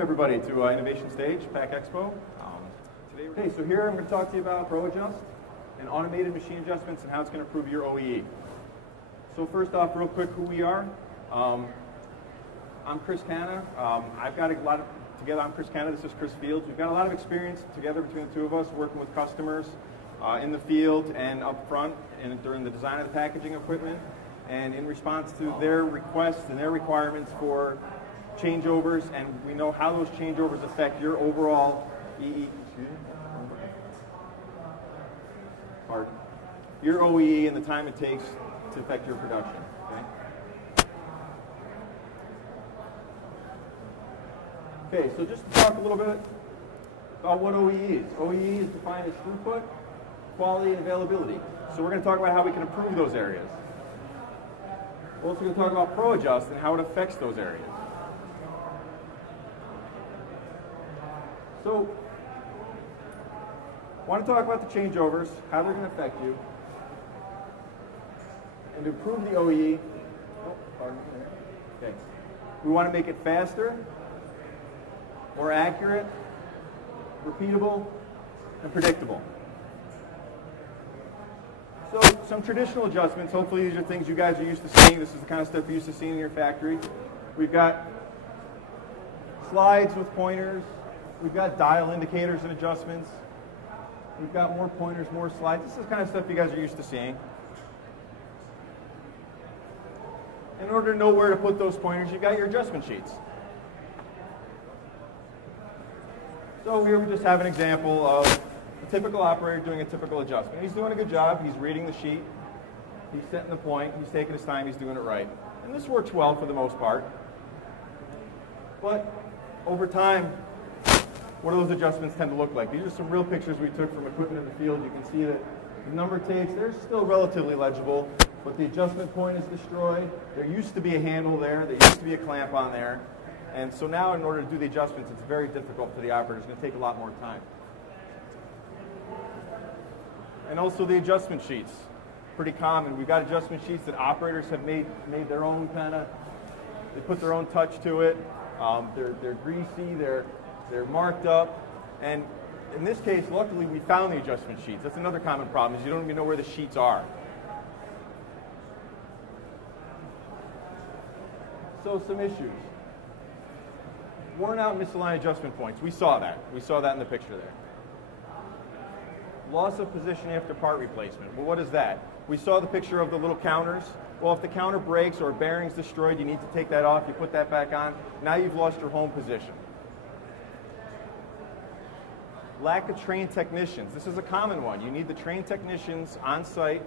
Welcome everybody to Innovation Stage, PAC Expo. Okay, so here I'm going to talk to you about ProAdjust and automated machine adjustments and how it's going to improve your OEE. So first off, real quick, who we are. I'm Chris Canna. I'm Chris Canna, this is Chris Fields. We've got a lot of experience together between the two of us working with customers in the field and up front and during the design of the packaging equipment and in response to their requests and their requirements for changeovers, and we know how those changeovers affect your overall your OEE and the time it takes to affect your production. Okay, so just to talk a little bit about what OEE is. OEE is defined as throughput, quality, and availability. So we're going to talk about how we can improve those areas. We're also going to talk about ProAdjust and how it affects those areas. So, I want to talk about the changeovers, how they're going to affect you, and to improve the OEE. Okay. We want to make it faster, more accurate, repeatable, and predictable. So, some traditional adjustments. Hopefully, these are things you guys are used to seeing. This is the kind of stuff you're used to seeing in your factory. We've got slides with pointers. We've got dial indicators and adjustments. We've got more pointers, more slides. This is the kind of stuff you guys are used to seeing. In order to know where to put those pointers, you've got your adjustment sheets. So here we just have an example of a typical operator doing a typical adjustment. He's doing a good job. He's reading the sheet. He's setting the point. He's taking his time. He's doing it right. And this works well for the most part. But over time, what do those adjustments tend to look like? These are some real pictures we took from equipment in the field. You can see that the number tapes, they're still relatively legible, but the adjustment point is destroyed. There used to be a handle there. There used to be a clamp on there. And so now in order to do the adjustments, it's very difficult for the operator. It's going to take a lot more time. And also the adjustment sheets, pretty common. We've got adjustment sheets that operators have made their own they put their own touch to it. They're greasy, they're marked up, and in this case, luckily, we found the adjustment sheets. That's another common problem, is you don't even know where the sheets are. So some issues. Worn out misaligned adjustment points. We saw that. We saw that in the picture there. Loss of position after part replacement. Well, what is that? We saw the picture of the little counters. Well, if the counter breaks or a bearing's destroyed, you need to take that off. You put that back on. Now you've lost your home position. Lack of trained technicians. This is a common one. You need the trained technicians on site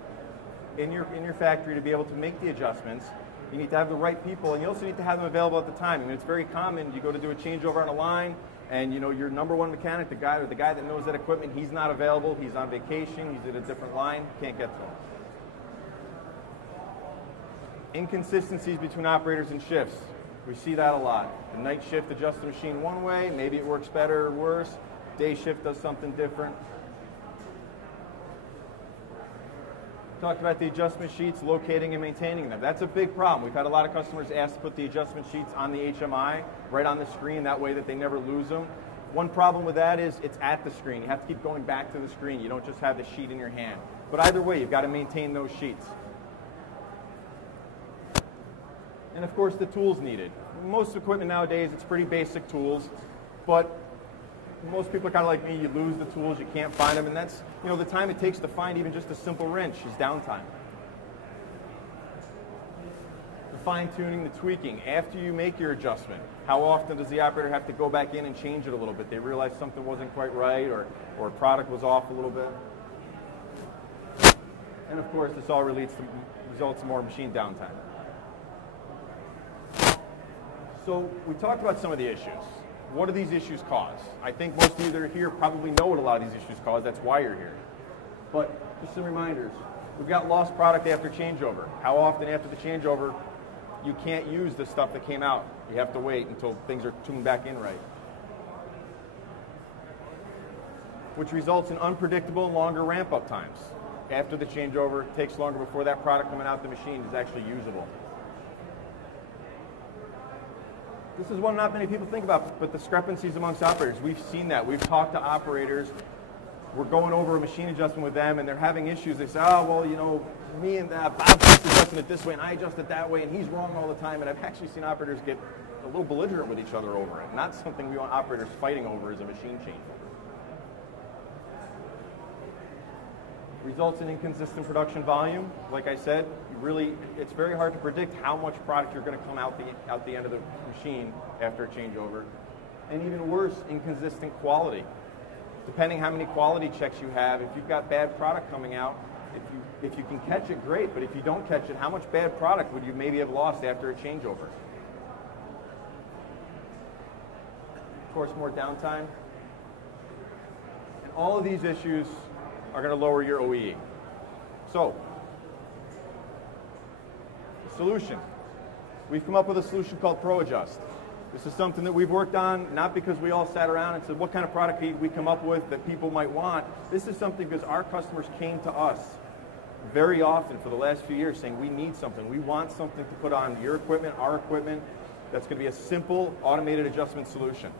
in your factory to be able to make the adjustments. You need to have the right people, and you also need to have them available at the time. I mean, it's very common. You go to do a changeover on a line, and your number one mechanic, the guy that knows that equipment, he's not available. He's on vacation. He's at a different line. Can't get to him. Inconsistencies between operators and shifts. We see that a lot. The night shift adjusts the machine one way. Maybe it works better or worse. Day shift does something different. Talked about the adjustment sheets, locating and maintaining them. That's a big problem. We've had a lot of customers ask to put the adjustment sheets on the HMI, right on the screen, that way that they never lose them. One problem with that is it's at the screen. You have to keep going back to the screen. You don't just have the sheet in your hand. But either way, you've got to maintain those sheets. And of course, the tools needed. Most equipment nowadays, it's pretty basic tools, but most people are kind of like me. You lose the tools, you can't find them, and that's, the time it takes to find even just a simple wrench is downtime. The fine-tuning, the tweaking. After you make your adjustment, how often does the operator have to go back in and change it a little bit? They realize something wasn't quite right, or a product was off a little bit. And of course, this all results in more machine downtime. So we talked about some of the issues. What do these issues cause? I think most of you that are here probably know what a lot of these issues cause. That's why you're here. But just some reminders. We've got lost product after changeover. How often after the changeover you can't use the stuff that came out? You have to wait until things are tuned back in right. Which results in unpredictable and longer ramp-up times. After the changeover, it takes longer before that product coming out the machine is actually usable. This is one not many people think about, but discrepancies amongst operators. We've seen that. We've talked to operators. We're going over a machine adjustment with them, and they're having issues. They say, oh, well, you know, me and Bob's adjusting it this way, and I adjust it that way, and he's wrong all the time. And I've actually seen operators get a little belligerent with each other over it. Not something we want operators fighting over as a machine changeover. Results in inconsistent production volume. Like I said, it's very hard to predict how much product you're going to come out the end of the machine after a changeover. And even worse, inconsistent quality. Depending how many quality checks you have, if you've got bad product coming out, if you can catch it, great. But if you don't catch it, how much bad product would you maybe have lost after a changeover? Of course, more downtime. And all of these issues are going to lower your OEE. So, solution. We've come up with a solution called ProAdjust. This is something that we've worked on, not because we all sat around and said, what kind of product can we come up with that people might want? This is something because our customers came to us very often for the last few years saying, we need something. We want something to put on your equipment, our equipment, that's going to be a simple, automated adjustment solution.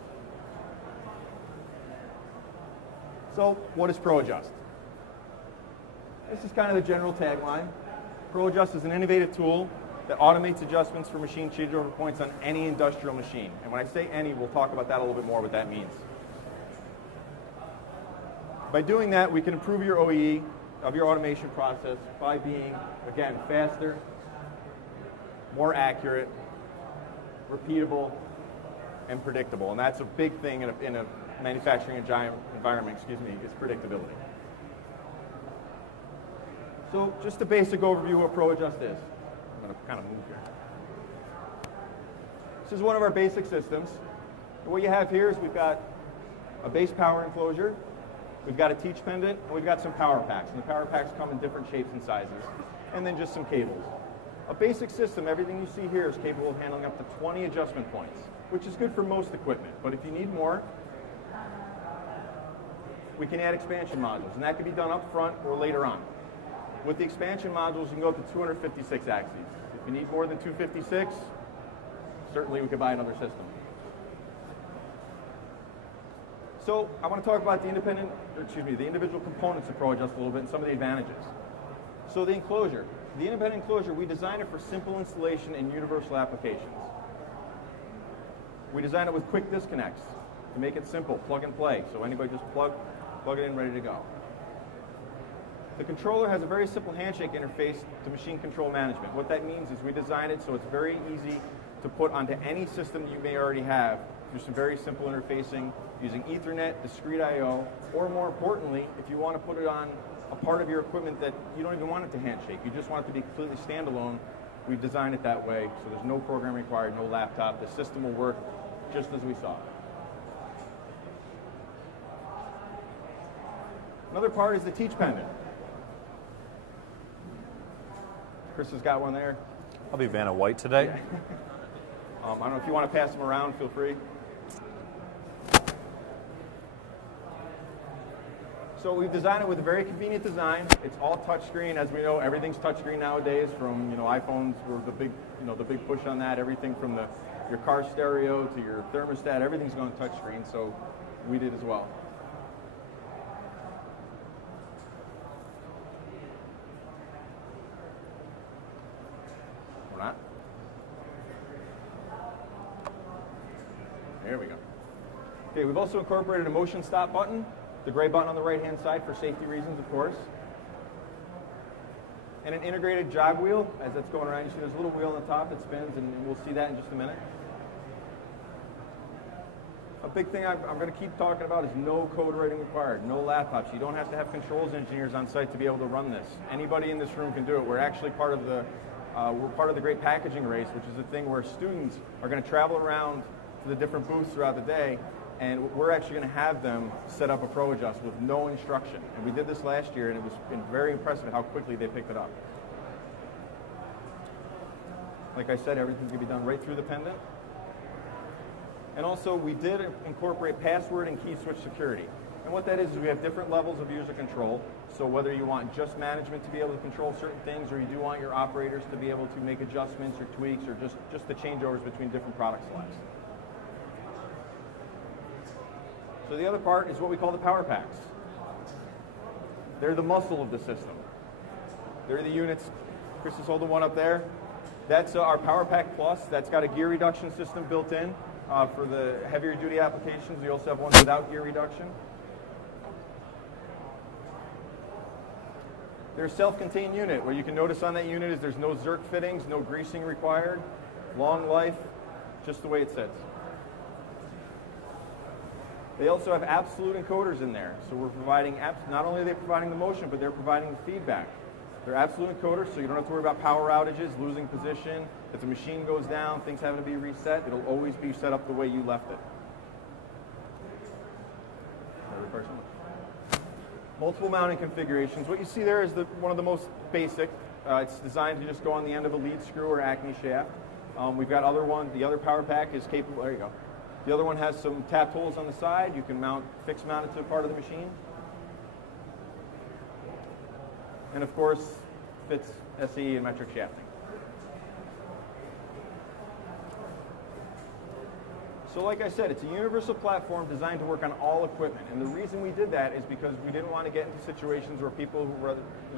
So, what is ProAdjust? This is kind of the general tagline. ProAdjust is an innovative tool that automates adjustments for machine changeover points on any industrial machine. And when I say any, we'll talk about that a little bit more, what that means. By doing that, we can improve your OEE of your automation process by being, again, faster, more accurate, repeatable, and predictable. And that's a big thing in a manufacturing environment, is predictability. So just a basic overview of what ProAdjust is. I'm going to kind of move here. This is one of our basic systems. And what you have here is we've got a base power enclosure, we've got a teach pendant, and we've got some power packs. And the power packs come in different shapes and sizes, and then just some cables. A basic system, everything you see here is capable of handling up to 20 adjustment points, which is good for most equipment. But if you need more, we can add expansion modules, and that can be done up front or later on. With the expansion modules, you can go up to 256 axes. If you need more than 256, certainly we could buy another system. So I want to talk about the individual components of ProAdjust a little bit and some of the advantages. So the enclosure. The independent enclosure, we designed it for simple installation and universal applications. We designed it with quick disconnects to make it simple, plug and play. So anybody just plug it in, ready to go. The controller has a very simple handshake interface to machine control management. What that means is we designed it so it's very easy to put onto any system you may already have through some very simple interfacing using Ethernet, discrete I/O, or more importantly, if you want to put it on a part of your equipment that you don't even want it to handshake, you just want it to be completely standalone, we've designed it that way so there's no program required, no laptop. The system will work just as we saw it. Another part is the teach pendant. Chris has got one there. I'll be Vanna White today. I don't know if you want to pass them around, feel free. So we've designed it with a very convenient design. It's all touchscreen. As we know, everything's touchscreen nowadays. From iPhones were the big push on that. Everything from your car stereo to your thermostat, everything's going touchscreen. So we did as well. There we go. Okay, we've also incorporated a motion stop button, the gray button on the right-hand side for safety reasons, of course. And an integrated jog wheel. As that's going around, you see there's a little wheel on the top that spins, and we'll see that in just a minute. A big thing I'm going to keep talking about is no code writing required, no laptops. You don't have to have controls engineers on site to be able to run this. Anybody in this room can do it. We're actually part of the Great Packaging Race, which is a thing where students are going to travel around to the different booths throughout the day, and we're actually going to have them set up a ProAdjust with no instruction. And we did this last year, and it was very impressive how quickly they picked it up. Like I said, everything's going to be done right through the pendant. And also, we did incorporate password and key switch security. And what that is we have different levels of user control. So whether you want just management to be able to control certain things, or you do want your operators to be able to make adjustments or tweaks, or just the changeovers between different product selects. So the other part is what we call the power packs. They're the muscle of the system. They're the units. Chris is holding one up there. That's our Power Pack Plus. That's got a gear reduction system built in for the heavier duty applications. We also have one without gear reduction. They're a self-contained unit. What you can notice on that unit is there's no Zerk fittings, no greasing required, long life, just the way it sits. They also have absolute encoders in there. So we're providing, not only are they providing the motion, but they're providing the feedback. They're absolute encoders, so you don't have to worry about power outages, losing position. If the machine goes down, things having to be reset, it'll always be set up the way you left it. Multiple mounting configurations. What you see there is one of the most basic. It's designed to just go on the end of a lead screw or acme shaft. We've got other ones. The other power pack is capable. There you go. The other one has some tapped holes on the side. You can fix mount it to a part of the machine. And of course, fits SE and metric shafting. So like I said, it's a universal platform designed to work on all equipment. And the reason we did that is because we didn't want to get into situations where people who were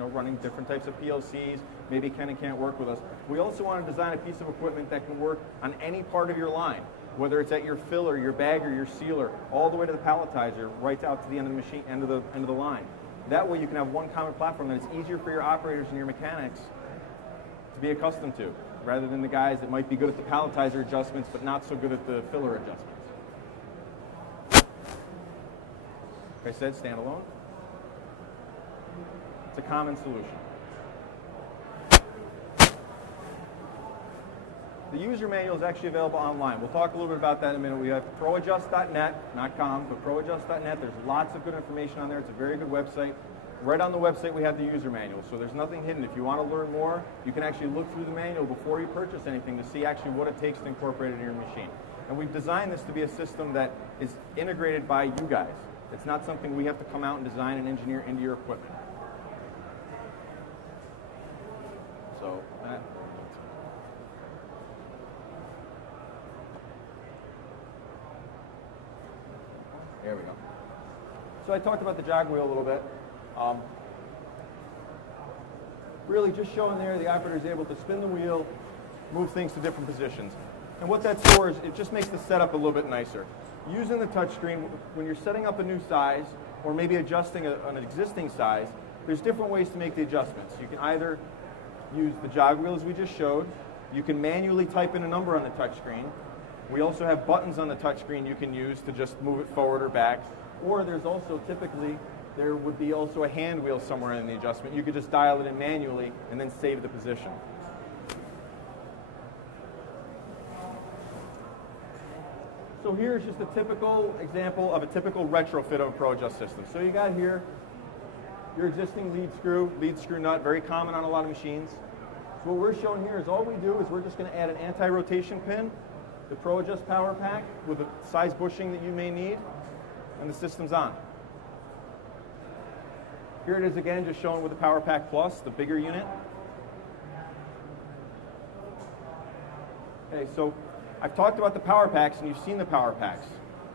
running different types of PLCs maybe can and can't work with us. We also want to design a piece of equipment that can work on any part of your line, whether it's at your filler, your bagger, your sealer, all the way to the palletizer, right out to the end of the machine, end of the line. That way you can have one common platform that it's easier for your operators and your mechanics to be accustomed to, rather than the guys that might be good at the palletizer adjustments but not so good at the filler adjustments. Like I said, standalone. It's a common solution. The user manual is actually available online. We'll talk a little bit about that in a minute. We have ProAdjust.net, not com, but ProAdjust.net. There's lots of good information on there. It's a very good website. Right on the website, we have the user manual, so there's nothing hidden. If you want to learn more, you can actually look through the manual before you purchase anything to see actually what it takes to incorporate it in your machine. And we've designed this to be a system that is integrated by you guys. It's not something we have to come out and design and engineer into your equipment. So, there we go. So I talked about the jog wheel a little bit. Really just showing there the operator is able to spin the wheel, move things to different positions. And what that stores, it just makes the setup a little bit nicer. Using the touchscreen, when you're setting up a new size or maybe adjusting an existing size, there's different ways to make the adjustments. You can either use the jog wheel as we just showed. You can manually type in a number on the touchscreen. We also have buttons on the touchscreen you can use to just move it forward or back. Or there's also typically, there would be also a hand wheel somewhere in the adjustment. You could just dial it in manually and then save the position. So here's just a typical example of a typical retrofit of a ProAdjust system. So you got here your existing lead screw nut, very common on a lot of machines. So what we're showing here is all we do is we're just going to add an anti-rotation pin, the ProAdjust power pack with the size bushing that you may need, and the system's on. Here it is again, just showing with the Power Pack Plus, the bigger unit. Okay, so I've talked about the power packs, and you've seen the power packs.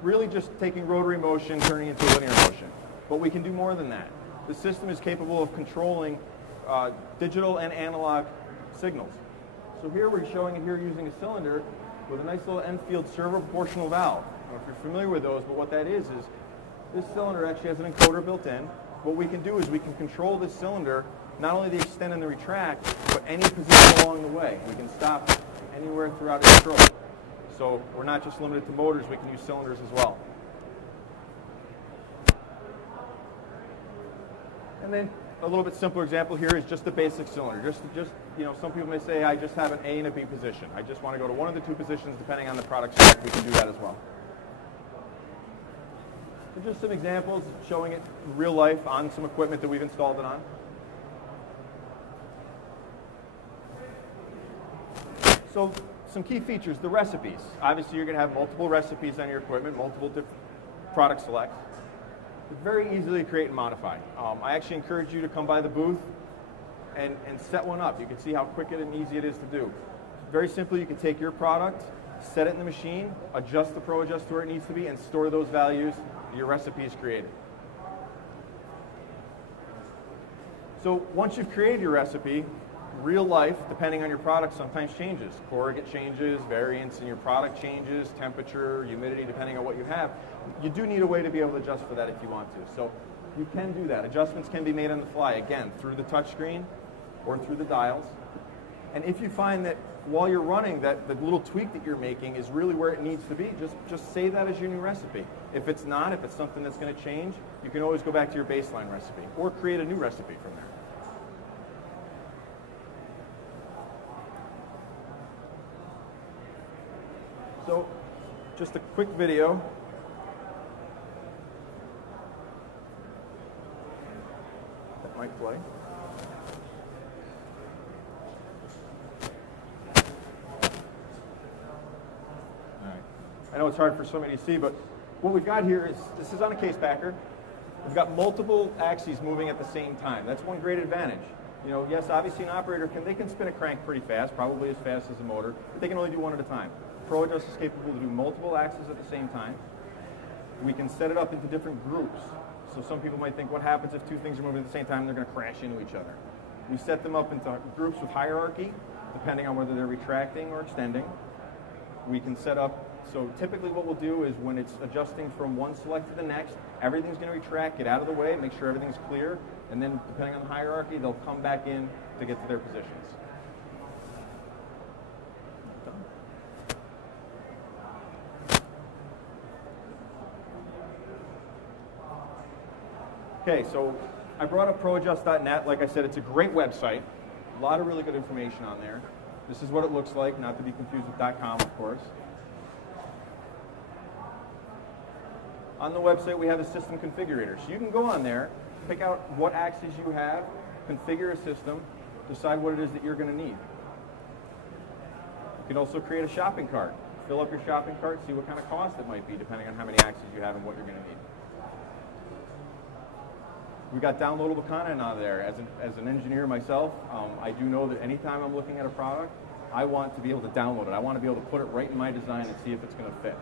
Really just taking rotary motion, turning into linear motion. But we can do more than that. The system is capable of controlling digital and analog signals. So here we're showing it here using a cylinder with a nice little end-field servo proportional valve. I don't know if you're familiar with those, but what that is this cylinder actually has an encoder built in. What we can do is we can control this cylinder, not only the extend and the retract, but any position along the way. We can stop anywhere throughout its stroke. So we're not just limited to motors, we can use cylinders as well. And then a little bit simpler example here is just the basic cylinder. Just some people may say, I just have an A and a B position. I just want to go to one of the two positions depending on the product spec. We can do that as well. So just some examples showing it in real life on some equipment that we've installed it on. So some key features, the recipes. Obviously you're going to have multiple recipes on your equipment, multiple different product selects. It's very easily create and modify. I actually encourage you to come by the booth and set one up. You can see how quick and easy it is to do. Very simply, you can take your product, set it in the machine, adjust the ProAdjust to where it needs to be, and store those values. Your recipe is created. So once you've created your recipe, real life, depending on your product, sometimes changes. Corrugate changes, variance in your product changes, temperature, humidity, depending on what you have. You do need a way to be able to adjust for that if you want to. So you can do that. Adjustments can be made on the fly, again, through the touchscreen or through the dials. And if you find that while you're running, that the little tweak that you're making is really where it needs to be, just save that as your new recipe. If it's not, if it's something that's going to change, you can always go back to your baseline recipe or create a new recipe from there. So, just a quick video. That might play. I know it's hard for somebody to see, but what we've got here is, this is on a case packer. We've got multiple axes moving at the same time. That's one great advantage. You know, yes, obviously an operator can spin a crank pretty fast, probably as fast as a motor, but they can only do one at a time. ProAdjust is capable to do multiple axes at the same time. We can set it up into different groups. So some people might think, what happens if two things are moving at the same time and they're going to crash into each other? We set them up into groups with hierarchy, depending on whether they're retracting or extending. We can set up, so typically what we'll do is when it's adjusting from one select to the next, everything's going to retract, get out of the way, make sure everything's clear, and then depending on the hierarchy, they'll come back in to get to their positions. Okay, so I brought up ProAdjust.net. Like I said, it's a great website. A lot of really good information on there. This is what it looks like, not to be confused with .com, of course. On the website, we have a system configurator. So you can go on there, pick out what axes you have, configure a system, decide what it is that you're going to need. You can also create a shopping cart. Fill up your shopping cart, see what kind of cost it might be, depending on how many axes you have and what you're going to need. We've got downloadable content on there. As an engineer myself, I do know that anytime I'm looking at a product, I want to be able to download it. I want to be able to put it right in my design and see if it's going to fit.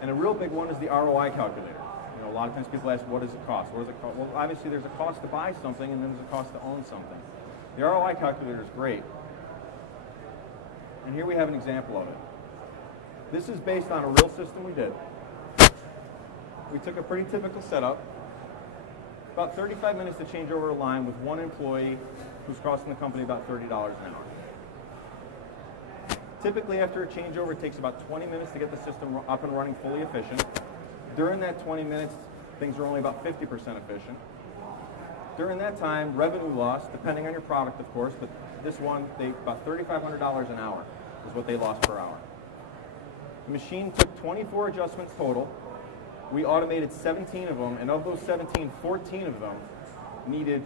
And a real big one is the ROI calculator. You know, a lot of times people ask, what does it cost? What does it cost? Well, obviously there's a cost to buy something and then there's a cost to own something. The ROI calculator is great. And here we have an example of it. This is based on a real system we did. We took a pretty typical setup, about 35 minutes to change over a line with one employee who's costing the company about $30 an hour. Typically after a changeover, it takes about 20 minutes to get the system up and running fully efficient. During that 20 minutes, things are only about 50% efficient. During that time, revenue loss, depending on your product of course, but this one, about $3,500 an hour is what they lost per hour. The machine took 24 adjustments total. We automated 17 of them, and of those 17, 14 of them needed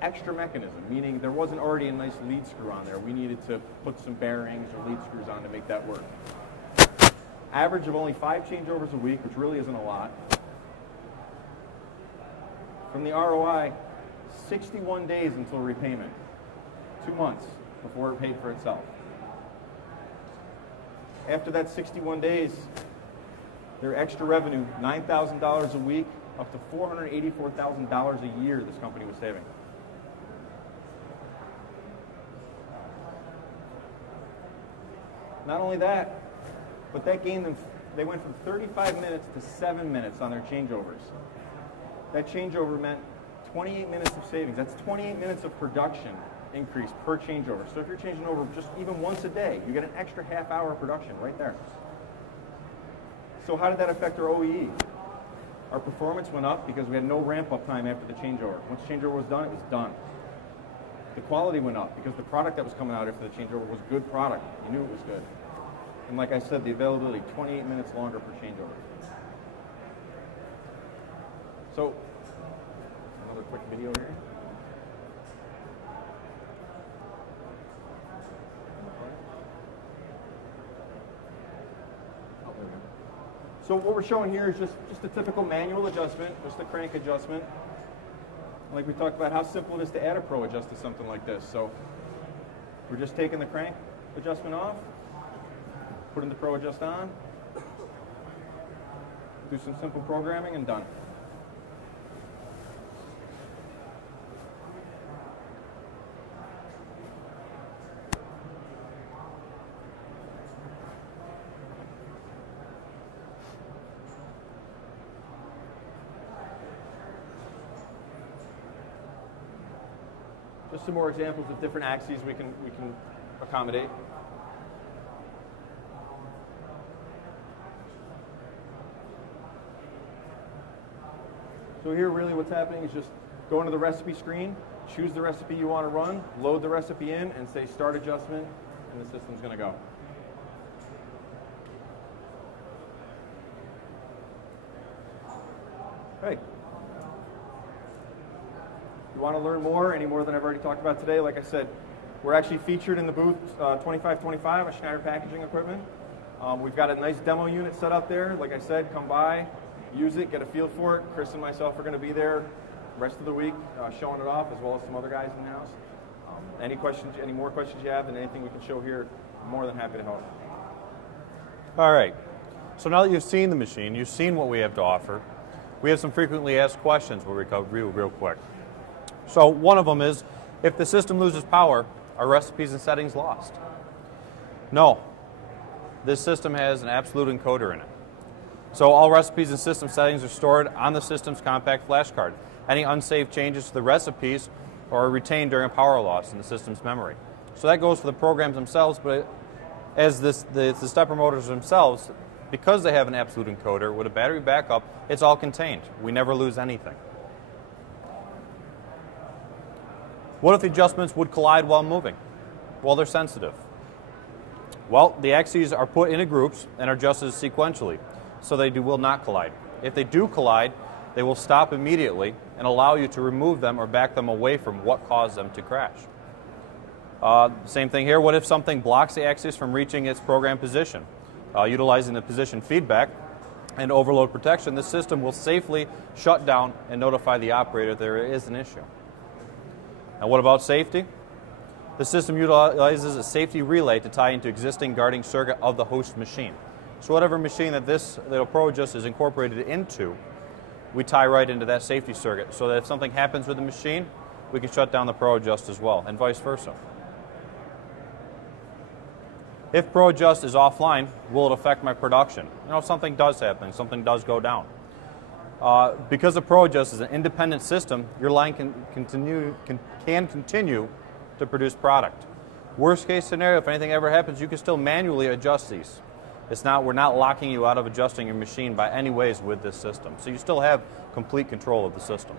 extra mechanism, meaning there wasn't already a nice lead screw on there. We needed to put some bearings or lead screws on to make that work. Average of only 5 changeovers a week, which really isn't a lot. From the ROI, 61 days until repayment. 2 months before it paid for itself. After that 61 days, their extra revenue, $9,000 a week, up to $484,000 a year this company was saving. Not only that, but that gained them, they went from 35 minutes to 7 minutes on their changeovers. That changeover meant 28 minutes of savings. That's 28 minutes of production increase per changeover. So if you're changing over just even once a day, you get an extra half hour of production right there. So how did that affect our OEE? Our performance went up because we had no ramp-up time after the changeover. Once the changeover was done, it was done. The quality went up because the product that was coming out after the changeover was good product. You knew it was good. And like I said, the availability, 28 minutes longer per changeover. So, another quick video here. So what we're showing here is just a typical manual adjustment, just a crank adjustment. Like we talked about how simple it is to add a ProAdjust to something like this. So we're just taking the crank, adjustment off, put in the ProAdjust on, do some simple programming, and done. Just some more examples of different axes we can accommodate. So here really what's happening is just go into the recipe screen, choose the recipe you want to run, load the recipe in, and say start adjustment, and the system's going to go. Hey. You want to learn more, any more than I've already talked about today, like I said, we're actually featured in the booth 2525 of Schneider packaging equipment. We've got a nice demo unit set up there. Like I said, come by, use it, get a feel for it. Chris and myself are going to be there the rest of the week showing it off, as well as some other guys in the house. Any questions, any more questions you have than anything we can show here, I'm more than happy to help. All right. So now that you've seen the machine, you've seen what we have to offer, we have some frequently asked questions we'll review real quick. So one of them is, if the system loses power, are recipes and settings lost? No. This system has an absolute encoder in it. So all recipes and system settings are stored on the system's compact flash card. Any unsaved changes to the recipes are retained during a power loss in the system's memory. So that goes for the programs themselves, but as the stepper motors themselves, because they have an absolute encoder with a battery backup, it's all contained. We never lose anything. What if the adjustments would collide while moving? Well, they're sensitive. Well, the axes are put into groups and are adjusted sequentially, so they will not collide. If they do collide, they will stop immediately and allow you to remove them or back them away from what caused them to crash. Same thing here. What if something blocks the axis from reaching its program position? Utilizing the position feedback and overload protection, the system will safely shut down and notify the operator there is an issue. Now, what about safety? The system utilizes a safety relay to tie into existing guarding circuit of the host machine. So whatever machine that this little ProAdjust is incorporated into, we tie right into that safety circuit so that if something happens with the machine, we can shut down the ProAdjust as well, and vice versa. If ProAdjust is offline, will it affect my production? You know, if something does happen, something does go down. Because the ProAdjust is an independent system, your line can continue to produce product. Worst case scenario, if anything ever happens, you can still manually adjust these. We're not locking you out of adjusting your machine by any ways with this system. So you still have complete control of the system.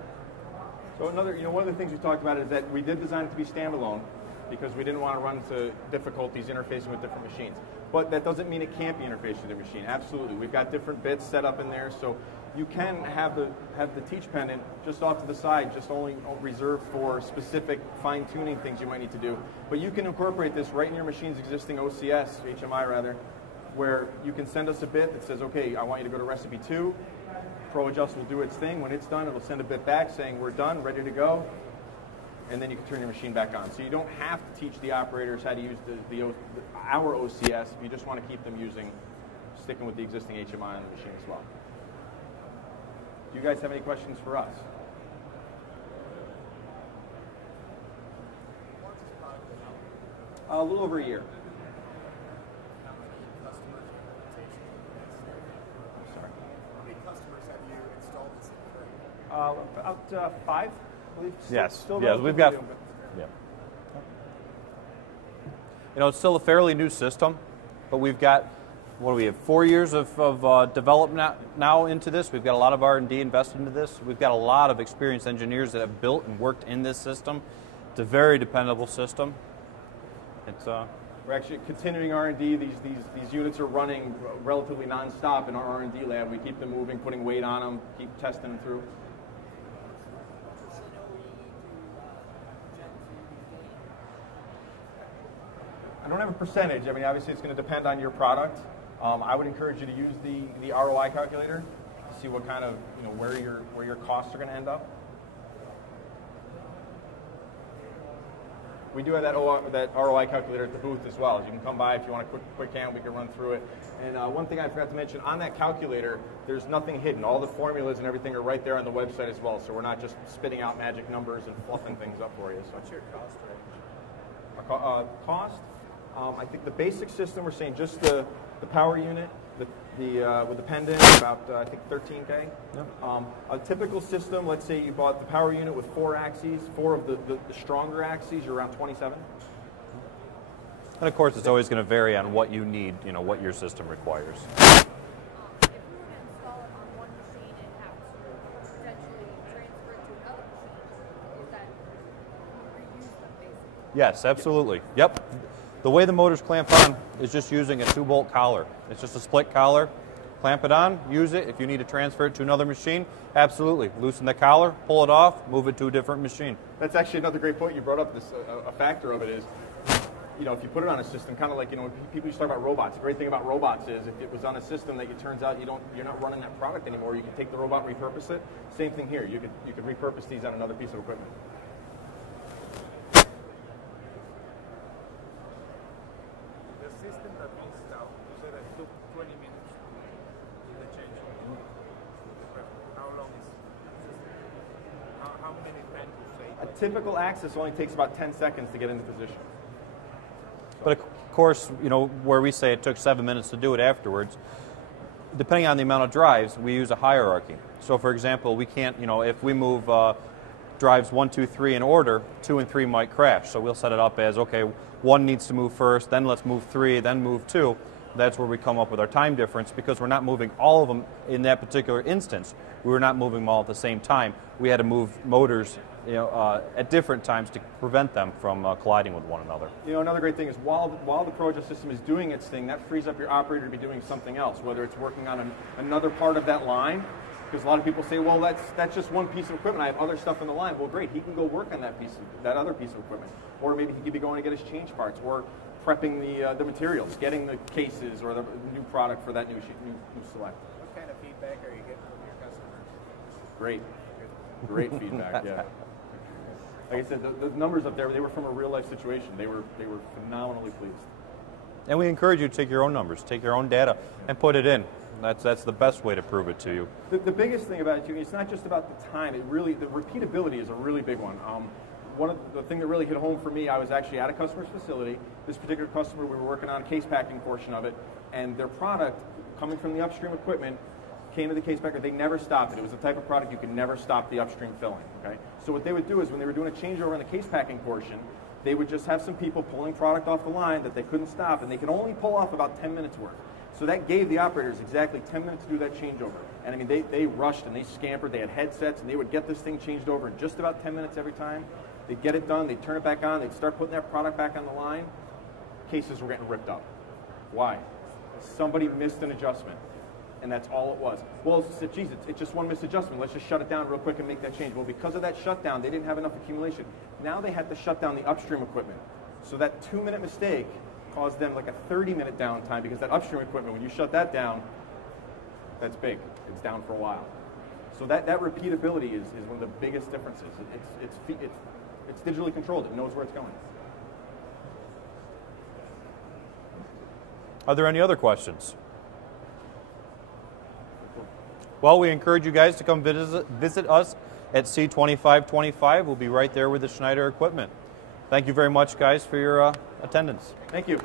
So one of the things we talked about is that we did design it to be standalone because we didn't want to run into difficulties interfacing with different machines. But that doesn't mean it can't be interfaced with the machine. Absolutely. We've got different bits set up in there, so you can have the teach pendant just off to the side, just only reserved for specific fine-tuning things you might need to do. But you can incorporate this right in your machine's existing OCS, HMI rather, where you can send us a bit that says, okay, I want you to go to recipe 2. ProAdjust will do its thing. When it's done, it'll send a bit back saying we're done, ready to go, and then you can turn your machine back on. So you don't have to teach the operators how to use our OCS if you just want to keep them sticking with the existing HMI on the machine as well. Do you guys have any questions for us? A little over a year. About 5, I believe. Yes, we've got. Yeah. You know, it's still a fairly new system, but we've got, what do we have, 4 years of development now into this. We've got a lot of R&D invested into this. We've got a lot of experienced engineers that have built and worked in this system. It's a very dependable system. It's We're actually continuing R&D. These units are running relatively nonstop in our R&D lab. We keep them moving, putting weight on them, keep testing them through. I don't have a percentage. I mean, obviously, it's going to depend on your product. I would encourage you to use the ROI calculator to see what kind of, where your costs are going to end up. We do have that ROI calculator at the booth as well. You can come by if you want a quick count. We can run through it. And one thing I forgot to mention, on that calculator, there's nothing hidden. All the formulas and everything are right there on the website as well. So we're not just spitting out magic numbers and fluffing things up for you. So what's your cost range? Cost? I think the basic system, we're saying just the power unit, with the pendant, about I think 13K. Yep. A typical system, let's say you bought the power unit with 4 axes, 4 of the stronger axes, you're around 27. And of course, it's always going to vary on what you need, what your system requires. If we were to install it on one machine and have to potentially transfer it to another machine, is that reuse them basically? Yes, absolutely. Yep. The way the motors clamp on is just using a 2-bolt collar. It's just a split collar. Clamp it on, use it. If you need to transfer it to another machine, absolutely. Loosen the collar, pull it off, move it to a different machine. That's actually another great point you brought up. This a factor of it is, if you put it on a system, kind of like, when people used to talk about robots. The great thing about robots is if it was on a system that it turns out you're not running that product anymore, you can take the robot, repurpose it. Same thing here. You could repurpose these on another piece of equipment. The system that we installed, you said it took 20 minutes to the change. How long is how many times you say? A typical axis only takes about 10 seconds to get into position. But of course, where we say it took 7 minutes to do it afterwards, depending on the amount of drives, we use a hierarchy. So for example, we can't, if we move drives 1, 2, 3 in order, 2 and 3 might crash. So we'll set it up as, okay, 1 needs to move first, then let's move 3, then move 2. That's where we come up with our time difference, because we're not moving all of them in that particular instance. We were not moving them all at the same time. We had to move motors at different times to prevent them from colliding with one another. Another great thing is while the ProAdjust system is doing its thing, that frees up your operator to be doing something else, whether it's working on another part of that line, because a lot of people say, well, that's just one piece of equipment. I have other stuff in the line. Well, great, he can go work on that other piece of equipment, or maybe he could be going to get his change parts, or prepping the materials, getting the cases or the new product for that new select. What kind of feedback are you getting from your customers? Great feedback. Yeah. Like I said, the numbers up there, they were from a real life situation. They were phenomenally pleased. And we encourage you to take your own numbers, take your own data, and put it in. That's the best way to prove it to you. The biggest thing about it too, it's not just about the time. The repeatability is a really big one. The thing that really hit home for me, I was actually at a customer's facility. This particular customer, we were working on a case packing portion of it, and their product, coming from the upstream equipment, came to the case packer. They never stopped it. It was the type of product you could never stop the upstream filling. Okay, so what they would do is when they were doing a changeover in the case packing portion, they would just have some people pulling product off the line that they couldn't stop, and they could only pull off about 10 minutes worth. So that gave the operators exactly 10 minutes to do that changeover. And I mean, they rushed and they scampered. They had headsets, and they would get this thing changed over in just about 10 minutes every time. They'd get it done, they'd turn it back on, they'd start putting that product back on the line. Cases were getting ripped up. Why? Somebody missed an adjustment, and that's all it was. Well, geez, it's just one missed adjustment. Let's just shut it down real quick and make that change. Well, because of that shutdown, they didn't have enough accumulation. Now they had to shut down the upstream equipment. So that 2-minute mistake caused them like a 30-minute downtime, because that upstream equipment, when you shut that down, that's big. It's down for a while. So that repeatability is one of the biggest differences. It's digitally controlled. It knows where it's going. Are there any other questions? Well, we encourage you guys to come visit us at C2525. We'll be right there with the Schneider equipment. Thank you very much, guys, for your attendance. Thank you.